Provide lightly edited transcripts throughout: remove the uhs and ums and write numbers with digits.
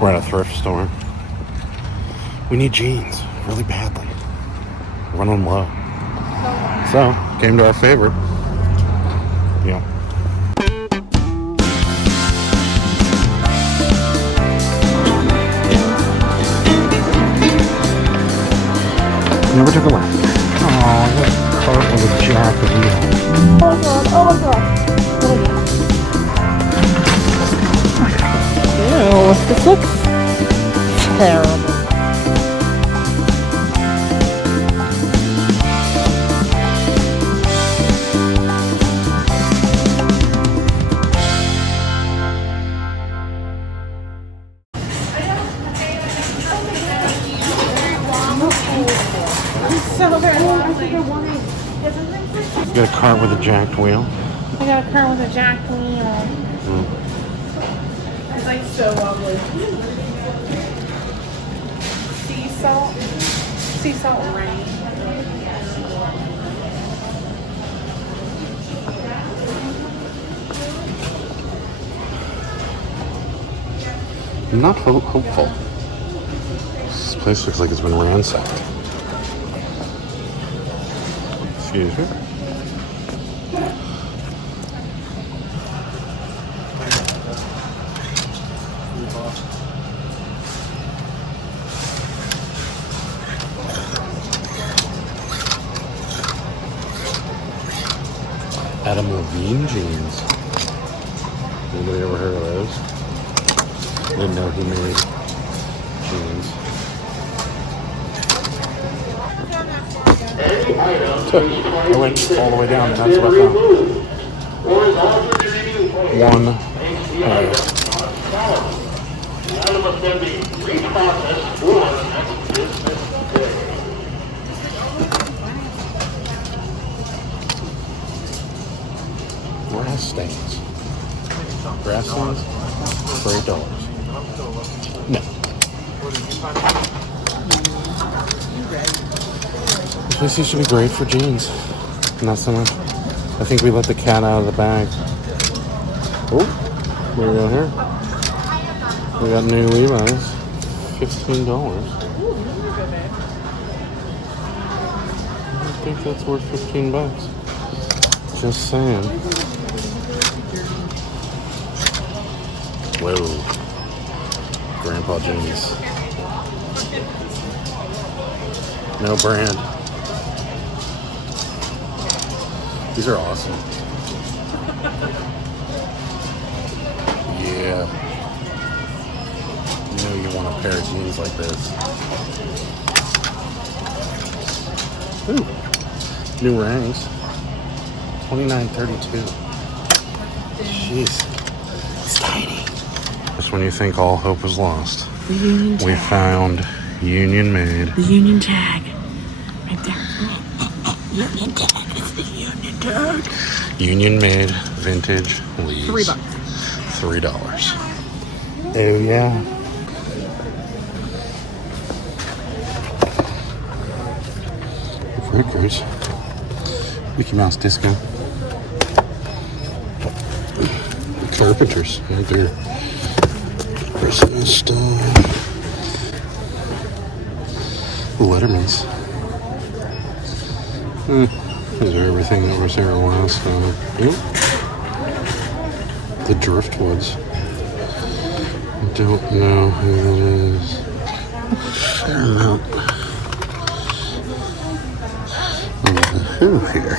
We're at a thrift store. We need jeans really badly. We're running low. So, came to our favorite. Yeah. Never took a left. Oh, that cart with a jack wheel. Oh god, oh god. Ew, this looks terrible. You got a cart with a jacked wheel. I got a cart with a jacked wheel. It's like so lovely. Sea salt rain. I'm not hopeful. This place looks like it's been ransacked. Excuse me. Adam Levine jeans. Anybody ever heard of those? Didn't know he made jeans. So, I went all the way down and that's what I found. One pair. Grass stains. Grass stains for $8. No. This used to be great for jeans. Not so much. I think we let the cat out of the bag. Oh, what do we got here? We got new Levi's. $15. I think that's worth $15. Just saying. Whoa. Grandpa jeans. No brand. These are awesome. Yeah. You know you want a pair of jeans like this. Ooh. New rings. $29.32. Jeez. It's tiny. Just when you think all hope was lost, we found Union Made. The Union tag. Right there. Union tag. It's the Union tag. Union Made vintage Lees. $3. Oh yeah. Rutgers. Mickey Mouse Disco. The Carpenters. Right there. Christmas stuff. The Lettermans. These are everything that was there last time. Yep. The Driftwoods. I don't know who that is. Fair amount of the Who here.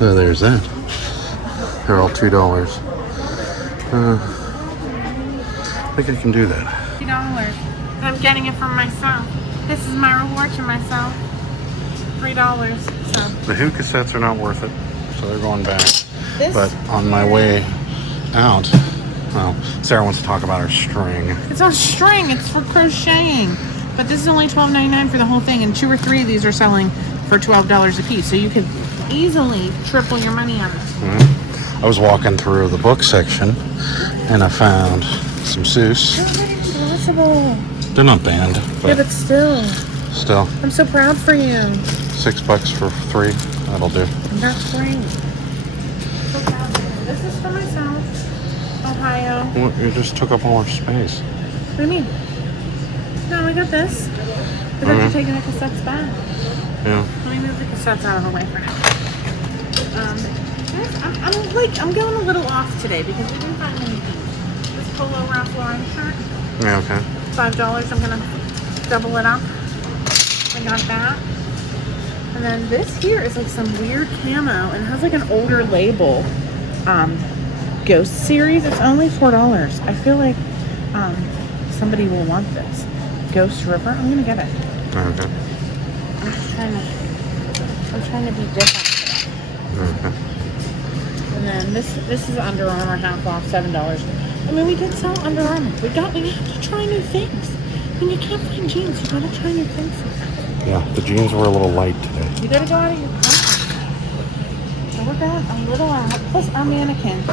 Oh, there's that. They're all $2. I think I can do that. $2. I'm getting it for myself. This is my reward to myself. $3. So The Who cassettes are not worth it, so they're going back. But on my way out, well, Sarah wants to talk about her string. it's not string, it's for crocheting. But this is only $12.99 for the whole thing, and 2 or 3 of these are selling for $12 a piece. So you could easily triple your money on this. I was walking through the book section, and I found some Seuss. It's impossible. They're not banned, Yeah, but still. still. I'm so proud for you. $6 for 3. That'll do. That's great. So proud of you. This is for myself. Ohio. What? You just took up all our space. What do you mean? No, we got this. We have to take the cassettes back. Yeah. Let me move the cassettes out of the way for now. I'm going a little off today because we didn't find any things. This Polo Ralph Lauren shirt. Yeah, okay. $5. I'm gonna double it up. I got that. And then this here is like some weird camo and it has like an older label. Ghost series. It's only $4. I feel like somebody will want this. Ghost River. I'm gonna get it. Okay. I'm trying to be different today. Okay. And then this is Under Armour half off, $7. I mean, we did sell Under Armour. We have to try new things. When you can't find jeans, you gotta try new things sometimes. Yeah, the jeans were a little light today. You gotta go out of your comfort zone. So we're going a little out. Plus our mannequin.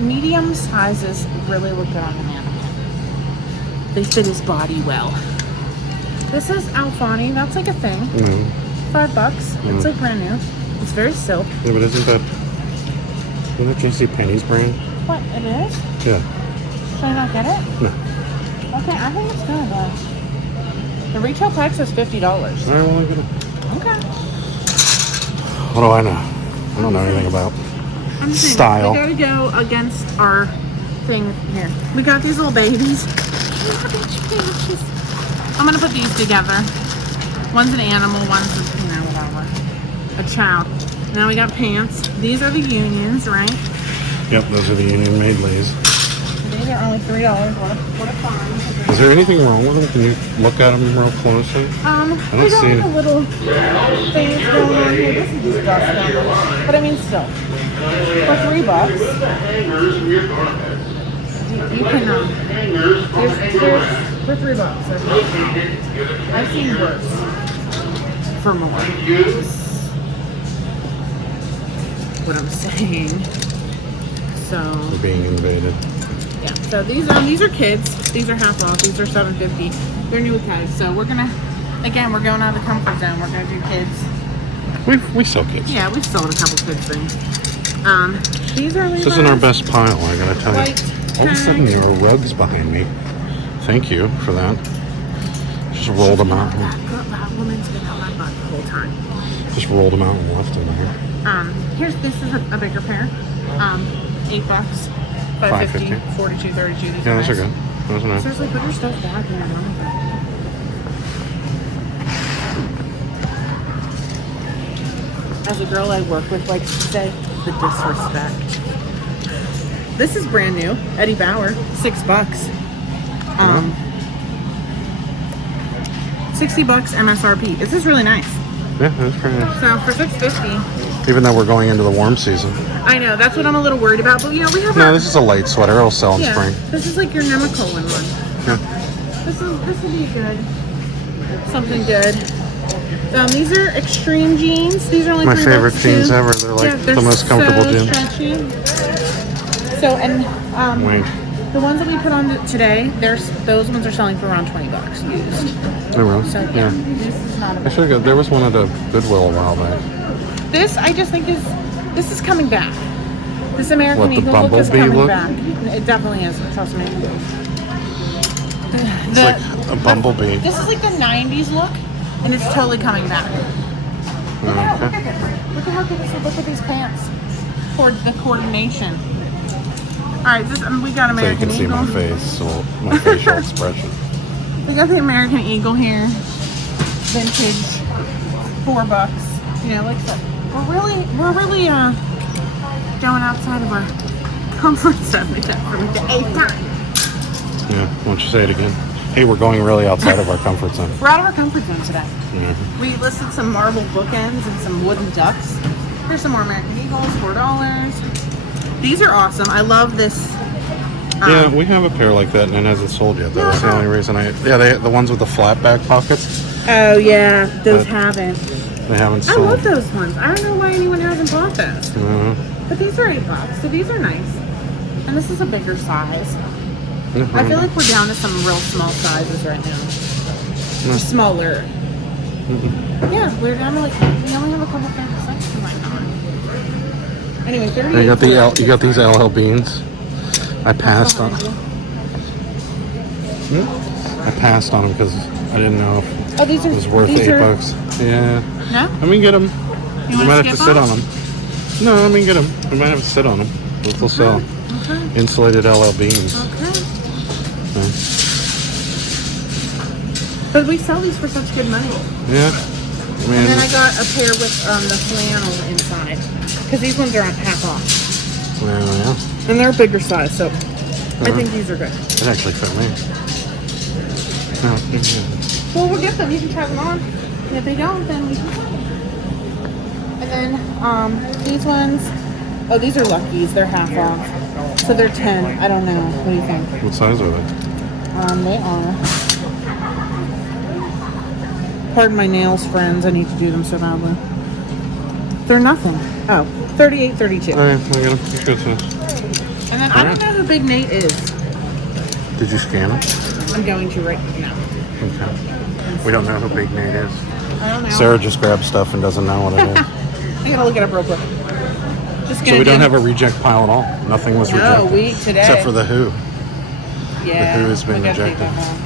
Medium sizes really look good on the mannequin. They fit his body well. This is Alfani. That's like a thing. $5. It's like brand new. It's very silk. Yeah, but isn't that JCPenney's brand? What, it is? Yeah. Should I not get it? No. Okay, I think it's good. The retail price is $50. All right, well, I'm gonna... Okay. What do I know? I don't know anything about style. We gotta go against our thing here. We got these little babies. I'm gonna put these together. One's an animal, one's a, whatever. A child. Now we got pants. These are the unions, right? Yep, those are the Union Made Lays. These are only $3. What a find. Is there anything wrong with them? Can you look at them real closely? I don't see a little things going on here. This is just dust on them. But I mean, still, for $3, you can. There's for $3. I've seen worse for more. What I'm saying. So. We're being invaded. Yeah. So these are kids. These are half off. These are $7.50. They're new kids. So we're going out of the comfort zone. We're gonna do kids. We sell kids. Yeah, we've sold a couple kids things. These are This isn't our best pile, I gotta tell you. All of a sudden there were rugs behind me. Thank you for that. Just rolled them out. That woman's been on my butt the whole time. Just rolled them out and left them here. This is a bigger pair. $8. $5.50. 42, 32. These Yeah, those are good. Those are nice. Seriously, put your stuff back in. As a girl I work with likes to say, the disrespect. This is brand new. Eddie Bauer, $6. $60 MSRP. This is really nice. Yeah, that's pretty nice. So for $6.50. Even though we're going into the warm season. I know, that's what I'm a little worried about. But we have No, this is a light sweater. It'll sell in spring. This is like your Nemacolin one. Yeah. This will be good. Something good. These are extreme jeans. These are only my $3 favorite jeans too. ever. They're like they're the most comfortable so jeans. Stretchy. So Wait. the ones that we put on today, those ones are selling for around $20 used. Oh, really? So yeah, this is not a I should have. There was one at a Goodwill a while back. This I just think this is coming back. This American What, the Eagle look is bumblebee coming look? back. It definitely is. Trust me. It's like a bumblebee. This is like the 90s look, and it's totally coming back. Look at this. Look at how good this is. Look at these pants. For the coordination. Alright, we got So you American can see Eagle. my face, so my facial expression. We got the American Eagle here. Vintage. $4. Like so. We're really going outside of our comfort zone for the 8th time. Yeah, why don't you say it again? Hey, we're going really outside of our comfort zone. We're out of our comfort zone today. Mm-hmm. We listed some marble bookends and some wooden ducks. Here's some more American Eagles, $4. These are awesome. I love this. Yeah, we have a pair like that, and it hasn't sold yet. That was the only reason the ones with the flat back pockets. Oh yeah, those haven't. They haven't I sold. love those ones. I don't know why anyone hasn't bought those. Mm-hmm. But these are $8, so these are nice. And this is a bigger size. Mm-hmm. I feel like we're down to some real small sizes right now. Smaller. Mm-hmm. Yeah, we're down to we only have a couple things right now. Anyway, 38. You got these LL Beans. I passed on. I passed on them because I didn't know if Oh, these are. it was worth these are, $8. Yeah. No. I mean, get them. You We might have to skip sit on them. No, I mean, get them. We might have to sit on them. They'll sell. Okay. Insulated LL beams. Okay. Yeah. But we sell these for such good money. Yeah. I mean, And then I got a pair with the flannel inside. Because these ones are on half off. yeah. And they're a bigger size, so I think these are good. It actually fit me. No, Well, we'll get them. You can try them on. And if they don't, then we can try them. And then these ones, oh, these are Luckies. They're half off. So they're 10. I don't know. What do you think? What size are they? They are. Pardon my nails, friends. I need to do them so badly. They're nothing. Oh, 38, 32. All right, I got them. It's good size. And then I don't know who Big Nate is. Did you scan them? I'm going to right now. Okay. We don't know who Big Nate is. I don't know. Sarah just grabbed stuff and doesn't know what it is. I gotta look it up real quick. Just So we don't have a reject pile at all. Nothing was rejected. No, we today. Except for the Who. Yeah. The Who has been we gotta take rejected. that home.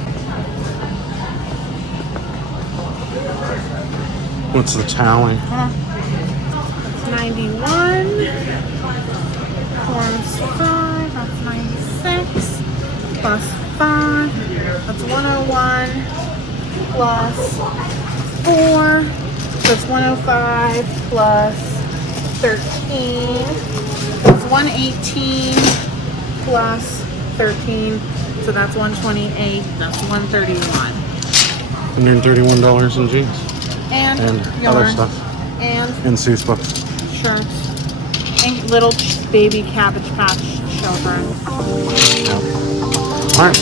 What's the tally? That's 91. Plus 5. That's 96. Plus 5. That's 101. Plus 4. That's 105. Plus 13. That's 118. Plus 13. So that's 128. That's 131. $131 in jeans. And other yarn. stuff. And Sue's books. shirts. And little baby Cabbage Patch children. Yeah. All right.